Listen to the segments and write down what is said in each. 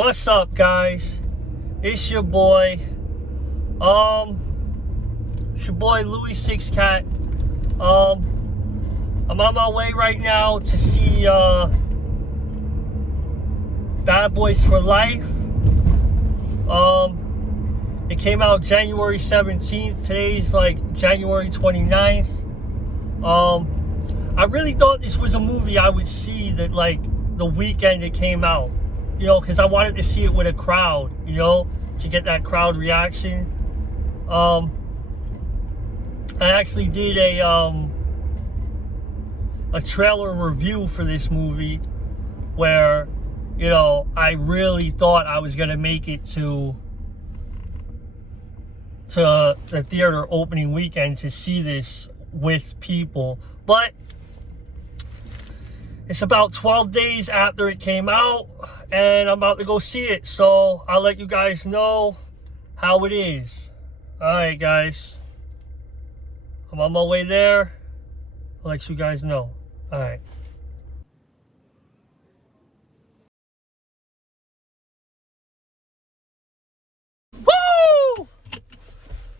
What's up, guys? It's your boy. It's your boy Louis Six Cat. I'm on my way right now to see Bad Boys for Life. It came out January 17th. Today's like January 29th. I really thought this was a movie I would see that like the weekend it came out. You know, because I wanted to see it with a crowd, you know, to get that crowd reaction. I actually did a trailer review for this movie where, you know, I really thought I was going to make it to the theater opening weekend to see this with people. But it's about 12 days after it came out, and I'm about to go see it. So I'll let you guys know how it is. Alright, guys. I'm on my way there. I'll let you guys know. Alright. Woo!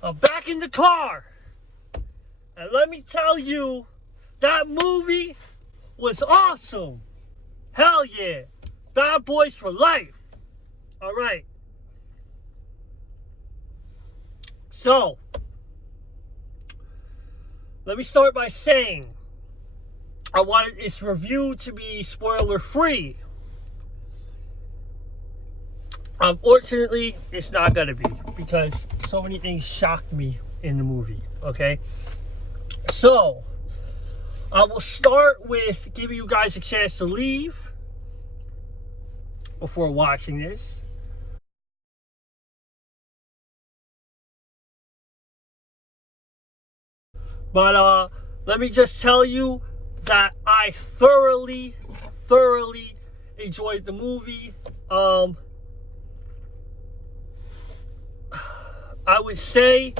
I'm back in the car. And let me tell you, that movie was awesome. Hell yeah. Bad Boys for Life. All right. So, let me start by saying I wanted this review to be spoiler free. Unfortunately, it's not going to be because so many things shocked me in the movie. Okay. So, I will start with giving you guys a chance to leave before watching this. But let me just tell you that I thoroughly enjoyed the movie. I would say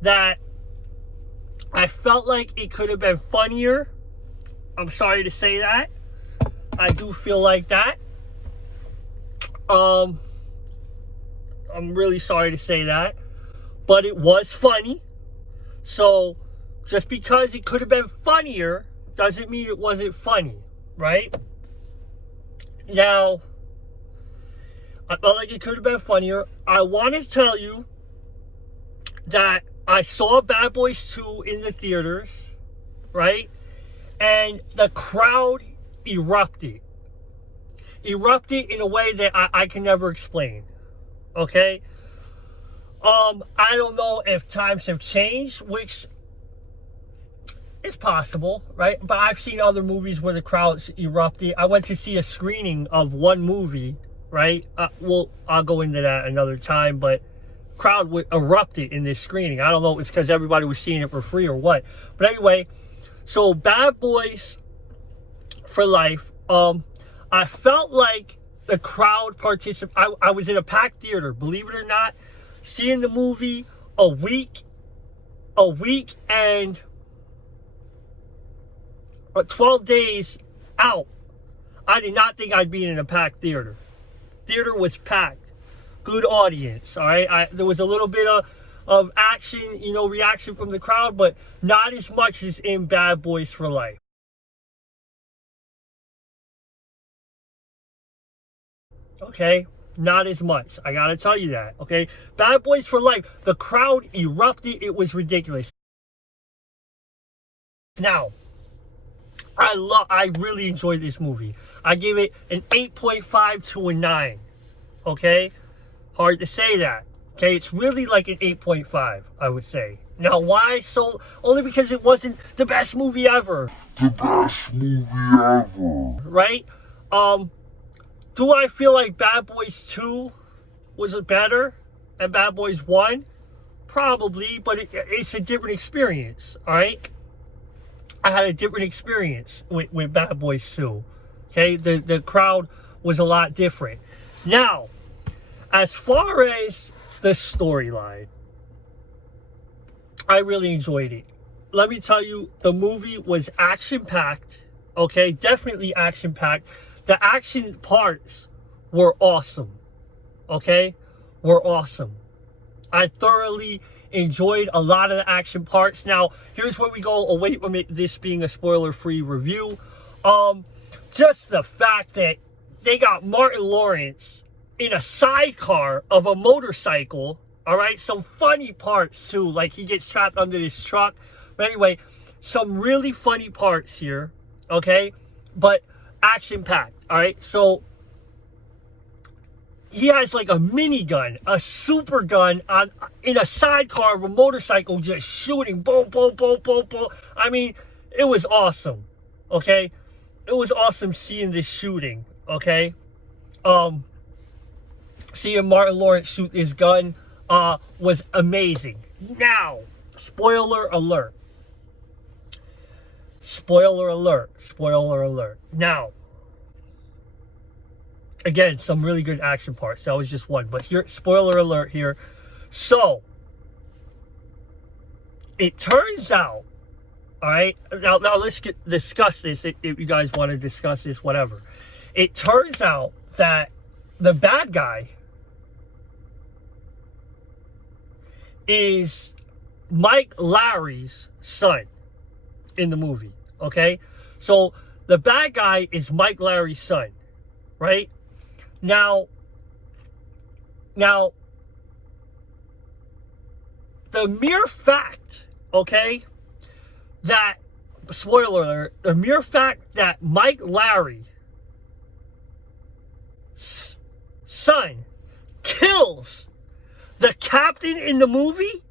that I felt like it could have been funnier. I'm sorry to say that. I do feel like that. I'm really sorry to say that. But it was funny. So, just because it could have been funnier doesn't mean it wasn't funny, right? Now, I felt like it could have been funnier. I want to tell you that I saw Bad Boys 2 in the theaters, right? And the crowd erupted. Erupted in a way that I can never explain. Okay? I don't know if times have changed, which is possible, right? But I've seen other movies where the crowds erupted. I went to see a screening of one movie, right? I'll go into that another time, but crowd erupted in this screening. I don't know if it's because everybody was seeing it for free or what. But anyway, so Bad Boys for Life, I felt like the crowd participated. I was in a packed theater, believe it or not, seeing the movie a week and 12 days out. I did not think I'd be in a packed theater. Theater was packed. Good audience, all right? There was a little bit of action, you know, reaction from the crowd, but not as much as in Bad Boys for Life. Okay? Not as much. I gotta tell you that, okay? Bad Boys for Life, the crowd erupted. It was ridiculous. Now, I really enjoyed this movie. I gave it an 8.5 to a 9, okay? Hard to say that. Okay, it's really like an 8.5, I would say. Now, why so? Only because it wasn't the best movie ever. The best movie ever. Right? Do I feel like Bad Boys 2 was better than Bad Boys 1? Probably, but it's a different experience, alright? I had a different experience with Bad Boys 2. Okay, the crowd was a lot different. Now, as far as the storyline, I really enjoyed it. Let me tell you, the movie was action-packed. Okay, definitely action-packed. The action parts were awesome. Okay? Were awesome. I thoroughly enjoyed a lot of the action parts. Now, here's where we go away from this being a spoiler-free review. Just the fact that they got Martin Lawrence in a sidecar of a motorcycle. All right, some funny parts too, like he gets trapped under this truck. But anyway, some really funny parts here, okay? But action-packed, all right? So he has like a minigun, a super gun in a sidecar of a motorcycle, just shooting, boom, boom, boom, boom, boom. I mean, it was awesome, okay? It was awesome seeing this shooting, okay? Seeing Martin Lawrence shoot his gun was amazing. Now, spoiler alert. Spoiler alert. Spoiler alert. Now, again, some really good action parts. That was just one. But here, spoiler alert here. So, it turns out, all right, now let's discuss this if you guys want to discuss this, whatever. It turns out that the bad guy is Mike Lowry's son in the movie, okay? So the bad guy is Mike Lowry's son, right? Now, the mere fact, okay, that, spoiler alert, the mere fact that Mike Lowry's son kills the captain in the movie,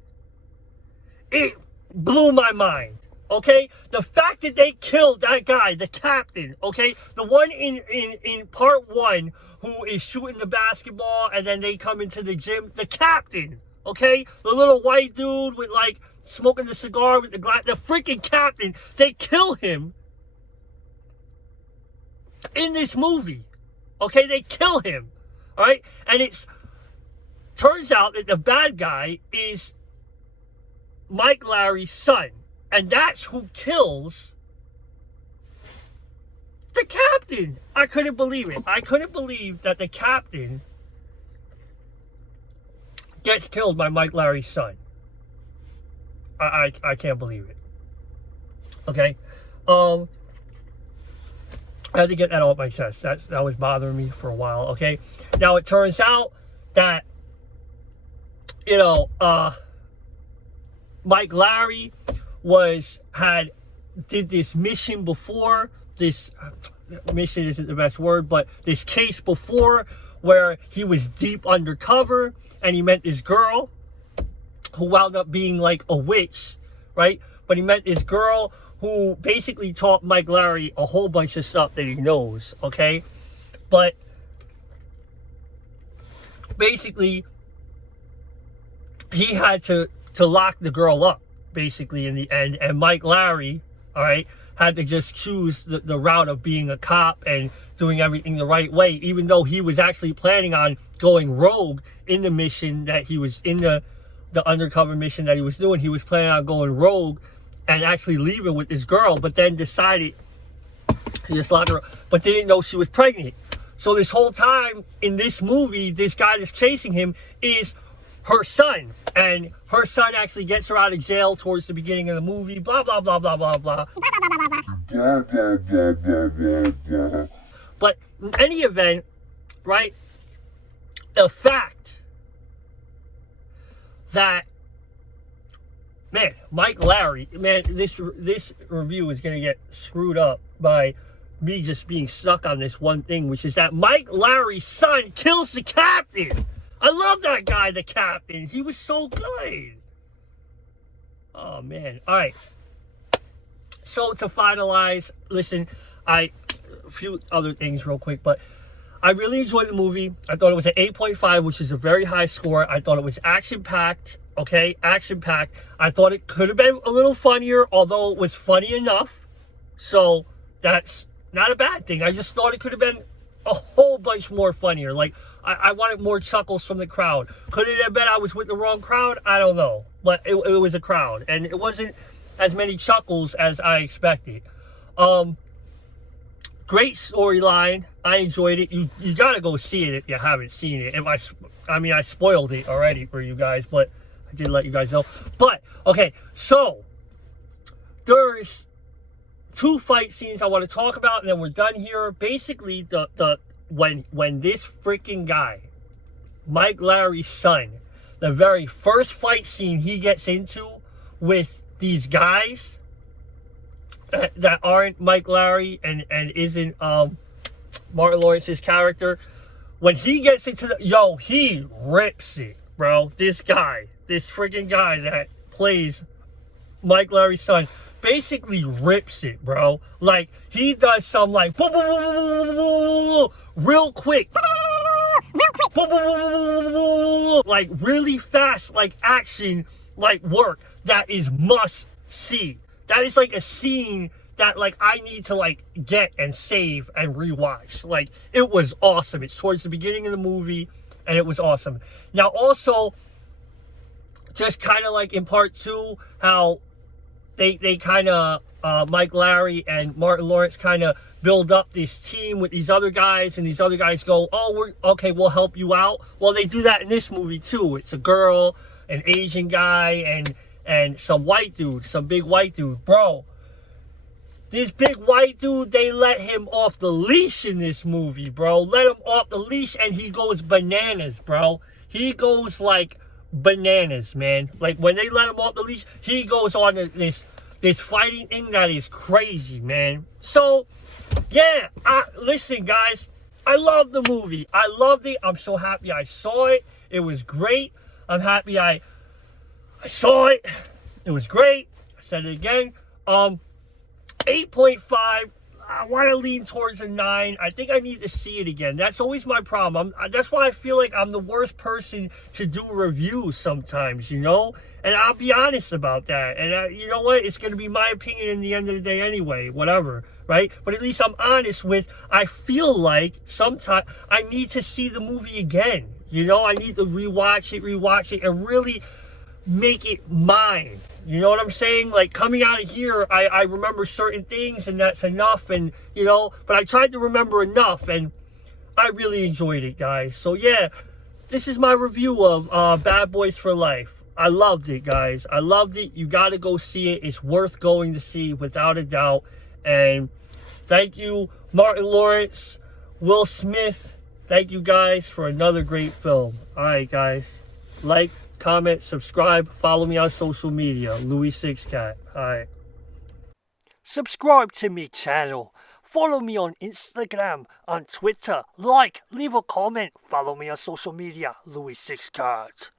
it blew my mind, okay? The fact that they killed that guy, the captain, okay? The one in part one who is shooting the basketball and then they come into the gym, the captain, okay? The little white dude with like smoking the cigar with the glass, the freaking captain, they kill him in this movie, okay? They kill him, all right? And it's turns out that the bad guy is Mike Lowry's son. And that's who kills the captain. I couldn't believe it. I couldn't believe that the captain gets killed by Mike Lowry's son. I can't believe it. Okay? I had to get that off my chest. That was bothering me for a while, okay? Now, it turns out that, you know, Mike Lowry did this mission before. This mission isn't the best word, but this case before where he was deep undercover and he met this girl who wound up being like a witch, right? But he met this girl who basically taught Mike Lowry a whole bunch of stuff that he knows, okay? But basically, he had to lock the girl up, basically, in the end. And Mike Lowry, all right, had to just choose the route of being a cop and doing everything the right way, even though he was actually planning on going rogue in the mission that he was in, the undercover mission that he was doing. He was planning on going rogue and actually leaving with this girl, but then decided to just lock her up, but they didn't know she was pregnant. So this whole time in this movie, this guy that's chasing him is her son, and her son actually gets her out of jail towards the beginning of the movie, blah, blah, blah, blah, blah, blah. But in any event, right, the fact that, man, Mike Lowry, man, this review is going to get screwed up by me just being stuck on this one thing, which is that Mike Lowry's son kills the captain. I love that guy, the captain. He was so good. Oh, man. All right. So, to finalize, listen, a few other things real quick, but I really enjoyed the movie. I thought it was an 8.5, which is a very high score. I thought it was action-packed, okay? Action-packed. I thought it could have been a little funnier, although it was funny enough. So, that's not a bad thing. I just thought it could have been a whole bunch more funnier. Like, I wanted more chuckles from the crowd. Could it have been I was with the wrong crowd? I don't know. But it was a crowd. And it wasn't as many chuckles as I expected. Great storyline. I enjoyed it. You gotta go see it if you haven't seen it. I mean, I spoiled it already for you guys, but I did let you guys know. But okay, so there's 2 fight scenes I want to talk about, and then we're done here. Basically, when this freaking guy, Mike Lowry's son, the very first fight scene he gets into with these guys that aren't Mike Lowry and isn't Martin Lawrence's character, when he gets into he rips it, bro. This freaking guy that plays Mike Lowry's son basically rips it, bro. Like, he does some, like, boom, boom, boom, boom, boom, boom, real quick. Boom, boom, boom, boom, boom, like, really fast, like, action, like, work that is must see. That is, like, a scene that, like, I need to, like, get and save and rewatch. Like, it was awesome. It's towards the beginning of the movie, and it was awesome. Now, also, just kind of like in part 2, how they kind of, Mike Lowry and Martin Lawrence kind of build up this team with these other guys, and these other guys go, oh, we'll help you out. Well, they do that in this movie too. It's a girl, an Asian guy, and some white dude, some big white dude. Bro, this big white dude, they let him off the leash in this movie, bro. Let him off the leash, and he goes bananas, bro. He goes like bananas, man. Like, when they let him off the leash, he goes on this fighting thing that is crazy, man. So, yeah, listen, guys, I love the movie. I loved it. I'm so happy I saw it. It was great. I'm happy I saw it. It was great. I said it again. 8.5. I want to lean towards a 9. I think I need to see it again. That's always my problem. That's why I feel like I'm the worst person to do reviews sometimes, you know? And I'll be honest about that. And you know what? It's going to be my opinion in the end of the day anyway, whatever, right? But at least I'm honest with, I feel like sometimes I need to see the movie again. You know, I need to rewatch it, and really make it mine. You know what I'm saying? Like, coming out of here, I remember certain things, and that's enough, and, you know, but I tried to remember enough, and I really enjoyed it, guys. So, yeah, this is my review of Bad Boys for Life. I loved it, guys. I loved it. You got to go see it. It's worth going to see, without a doubt. And thank you, Martin Lawrence, Will Smith. Thank you, guys, for another great film. All right, guys. Like, comment, subscribe, follow me on social media, Louis6Cat. Alright. Subscribe to my channel. Follow me on Instagram, on Twitter. Like, leave a comment, follow me on social media, Louis6Cat.